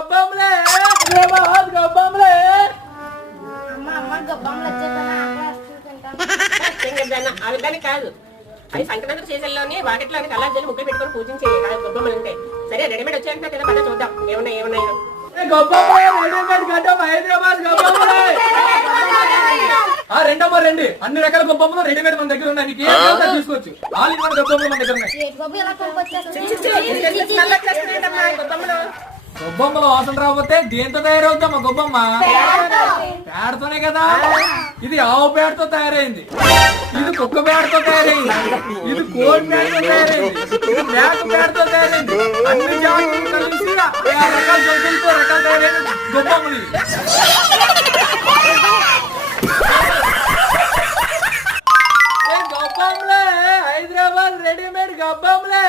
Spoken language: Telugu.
గొప్పంలే హైదరాబాద్ గొప్పంలే. అవి కాదు, అవి సంక్రాంతి సీజన్లోనే వాకిట్లో కలర్ జల్లి ముగ్గులు పెట్టుకొని పూజించే గొప్పమ్మలు ఉంటాయి. సరే రెడీమేడ్ వచ్చాయంటే కదా పద చూద్దాం ఏమున్నాయో. గొప్పంలే రెడీమేడ్ గడ్డం హైదరాబాద్ గొప్పంలే. రెండమ్మ రండి, అన్ని రకాల గొప్పమ్మలు రెడీమేడ్ మన దగ్గర ఉన్నాయి. మీకు తీసుకోవచ్చు. ఆల్ ఇన్ వన్ గొప్పమ్మలు మన దగ్గర ఉన్నాయి. గొబ్బమ్మలో వాసన రాకపోతే దేంతో తయారవుతామా గొబ్బమ్మ? పేడతోనే కదా. ఇది ఆవు పేడతో తయారైంది, ఇది కుక్క పేడతో తయారైంది, ఇది కోడి పేడతో తయారైంది, ఇది మేక పేడతో తయారైంది. అన్ని జాతులు కలిసి రకాల జంతువులతో రకాల తయారైన గొబ్బమ్మలు. గొబ్బమ్మలే హైదరాబాద్ రెడీమేడ్ గొబ్బమ్మలే.